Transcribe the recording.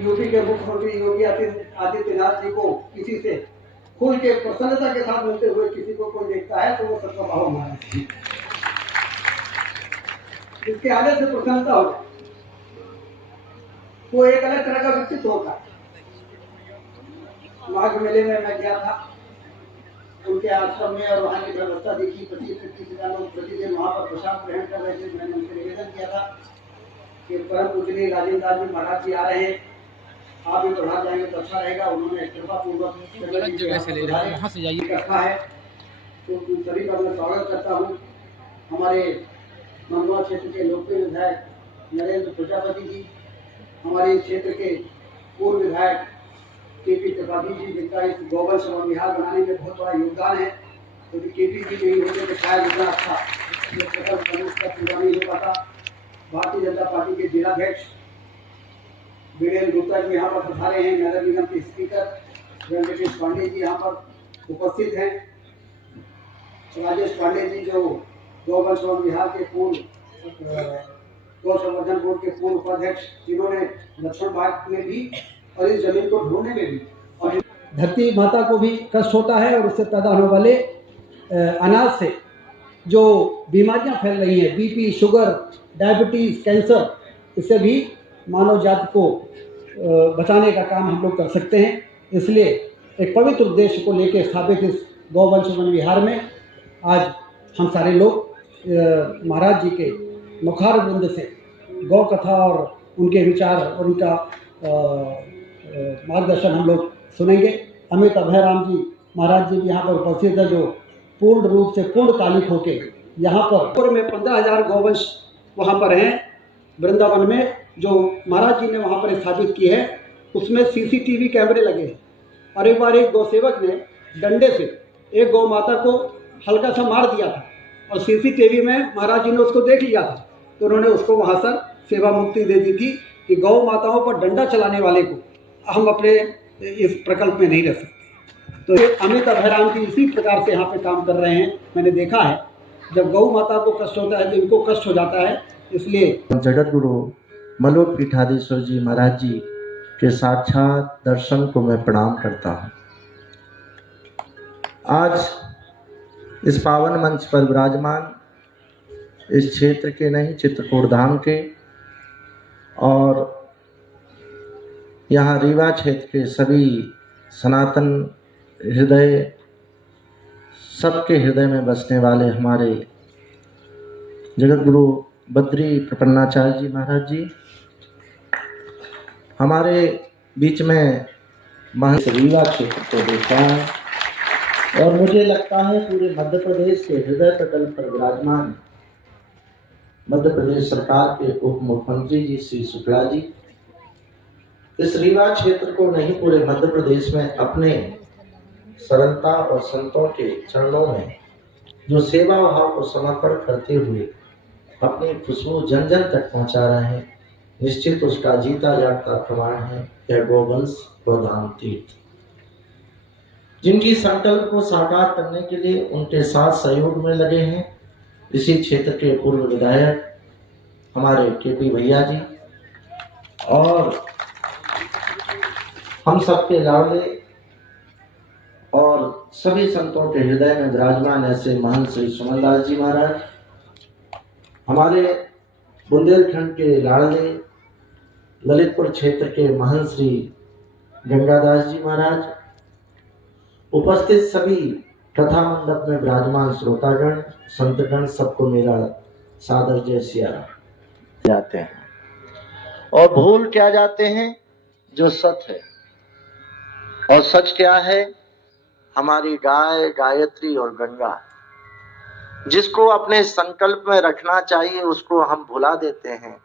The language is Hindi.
यूपी के मुख्यमंत्री योगी आदित्यनाथ जी को किसी से खुल के प्रसन्नता के साथ मिलते हुए किसी को कोई देखता है तो वो सबका भाव माना, इसके आने से प्रसन्नता हो जाए। वो एक अलग तरह का व्यक्तित्व होता है। माघ मेले में मैं गया था, उनके आश्रम में, और वहाँ की व्यवस्था देखी। 25 से 30,000 लोग प्रतिदिन वहाँ पर प्रसाद ग्रहण कर रहे थे। मैंने उनसे निवेदन किया था कि परम पूजनीय राजेंद्र दास जी महाराज जी आ रहे हैं, आप भी प्रभात जाएंगे तो अच्छा रहेगा। उन्होंने कृपा पूर्वक रखा है, तो सभी का मैं स्वागत करता हूँ। हमारे मंदसौर क्षेत्र के लोकप्रिय विधायक नरेंद्र प्रजापति जी, हमारे क्षेत्र के पूर्व विधायक केपी त्रिपाठी जी, जिनका इस गौवंश वन विहार बनाने में बहुत बड़ा योगदान है। तो केपी जी नहीं होते तो शायद इतना अच्छा ये प्रकल्प का पूरा नहीं हो पाता। भारतीय जनता पार्टी के जिलाध्यक्ष वीरेंद्र गुप्ता जी यहाँ पर पधारे हैं। नगर निगम के स्पीकर वेंकटेश पांडे जी यहाँ पर उपस्थित हैं। राजेश पांडे जी जो गौवंश वन विहार के पूर्व गौ संवर्धन बोर्ड के पूर्व उपाध्यक्ष, जिन्होंने दक्षिण भारत में भी और इस जमीन को ढूंढने में भी, और धरती माता को भी कष्ट होता है और उससे पैदा होने वाले अनाज से जो बीमारियां फैल रही हैं, बीपी, शुगर, डायबिटीज, कैंसर, इससे भी मानव जाति को बचाने का काम हम लोग कर सकते हैं। इसलिए एक पवित्र उद्देश्य को लेकर स्थापित इस गौवंश वन विहार में आज हम सारे लोग महाराज जी के मुखार वृंद से गौ कथा और उनके विचार और उनका मार्गदर्शन हम लोग सुनेंगे। अमित अभयराम जी महाराज जी भी यहाँ पर उपस्थित है, जो पूर्ण रूप से पूर्णकालिक होके यहाँ पर में 15,000 गौवंश वहाँ पर हैं वृंदावन में, जो महाराज जी ने वहाँ पर स्थापित की है। उसमें CCTV कैमरे लगे हैं, और एक बार एक गौसेवक ने डंडे से एक गौ माता को हल्का सा मार दिया था, और CCTV में महाराज जी ने उसको देख लिया था, तो उन्होंने उसको वहाँ से सेवा मुक्ति दे दी थी कि गौ माताओं पर डंडा चलाने वाले को हम अपने इस प्रकल्प में नहीं रख सकते। तो अमित अभयराम जी इसी प्रकार से यहाँ पे काम कर रहे हैं। मैंने देखा है जब गौ माता को कष्ट होता है तो इनको कष्ट हो जाता है। इसलिए जगत गुरु मलोट पीठाधीश्वर जी महाराज जी के साक्षात दर्शन को मैं प्रणाम करता हूँ। आज इस पावन मंच पर विराजमान इस क्षेत्र के नहीं, चित्रकूट धाम के और यहाँ रीवा क्षेत्र के सभी सनातन हृदय, सबके हृदय में बसने वाले हमारे जगत गुरु बद्री प्रपन्नाचार्य जी महाराज जी हमारे बीच में रीवा क्षेत्र को देखा है, और मुझे लगता है पूरे मध्य प्रदेश के हृदय पटल पर विराजमान मध्य प्रदेश सरकार के उप मुख्यमंत्री जी श्री शुक्ला जी इस रीवा क्षेत्र को नहीं, पूरे मध्य प्रदेश में अपने सरलता और संतों के चरणों में जो सेवा भाव को समर्पण करते हुए अपनी खुशबू जन जन तक पहुंचा रहे हैं, निश्चित उसका जीता जागता प्रमाण है यह गोवंश गोधाम तीर्थ, जिनकी संकल्प को साकार करने के लिए उनके साथ सहयोग में लगे हैं इसी क्षेत्र के पूर्व विधायक हमारे केपी भैया जी, और हम सबके लाडले और सभी संतों के हृदय में विराजमान ऐसे महंत श्री सुमनदास जी महाराज, हमारे बुंदेलखंड के लाडले ललितपुर क्षेत्र के महंत श्री गंगादास जी महाराज, उपस्थित सभी कथा मंडप में विराजमान श्रोतागण, संतगण, सबको मेरा सादर जय सिया राम। जाते हैं और भूल क्या जाते हैं जो सच है, और सच क्या है? हमारी गाय, गायत्री और गंगा, जिसको अपने संकल्प में रखना चाहिए उसको हम भुला देते हैं।